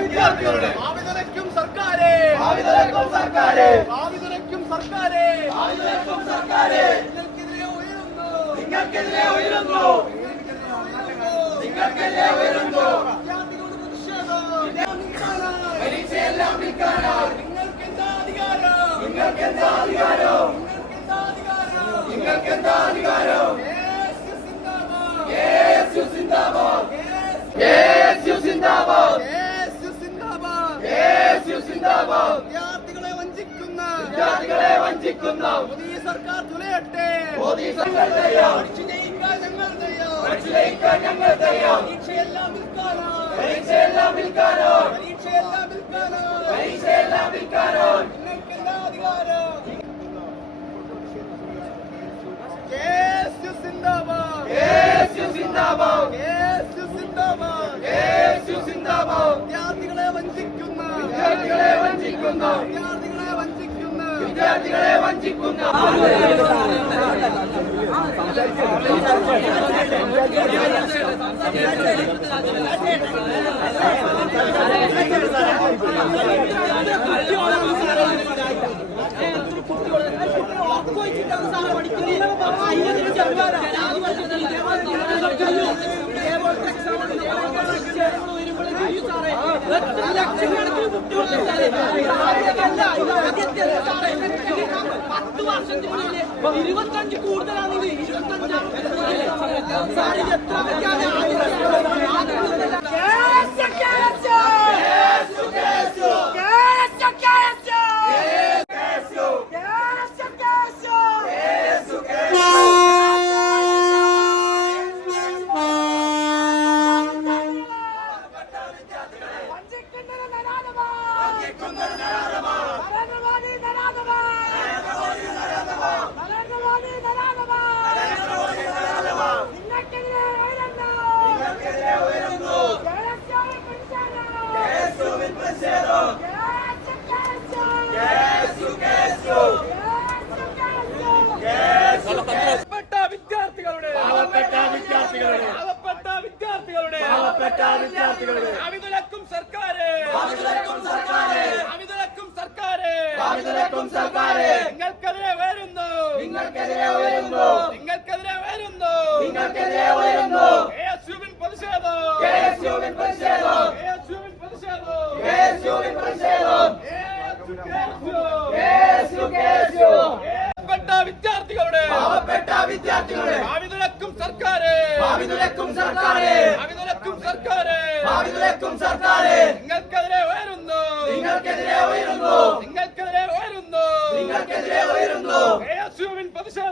വിദ്യാർത്ഥികളുടെ ഭാവിതലയ്ക്കും സർക്കാരെ നിങ്ങൾക്കെതിരെ ഉയരുന്നു പരീക്ഷയെല്ലാം വിൽക്കാനാണ് നിങ്ങൾക്കെന്താ അധികാരം KSU സിന്ദാബാദ് വിദ്യാർത്ഥികളെ വഞ്ചിക്കുന്ന മോദി സർക്കാർ തുലയട്ടെ പഠിച്ചു ജയിക്കാൻ ഞങ്ങൾ തയ്യാർ പരീക്ഷയെല്ലാം വിൽക്കാനാണ് നിങ്ങൾക്കെന്താ അധികാരം KSU സിന്ദാബാദ് വിദ്യാർത്ഥികളെ വഞ്ചിക്കുന്ന ലക്ഷക്കണക്കിന് കുട്ടികളുടെ 10 വർഷത്തിനുള്ളിൽ 25 കൂടുതലാണെങ്കിൽ 25 എത്ര വിദ്യാർത്ഥികളുടെ അമിതലക്കും സർക്കാരെ നിങ്ങൾക്കെതിരെ വരുന്നു KSUവിൻ പ്രതിഷേധം പാവപ്പെട്ട വിദ്യാർത്ഥികളുടെ അമിതലക്കും സർക്കാരെ നിങ്ങൾക്കെതിരെ ഉയരുന്നു KSUവിൻ പ്രതിഷേധം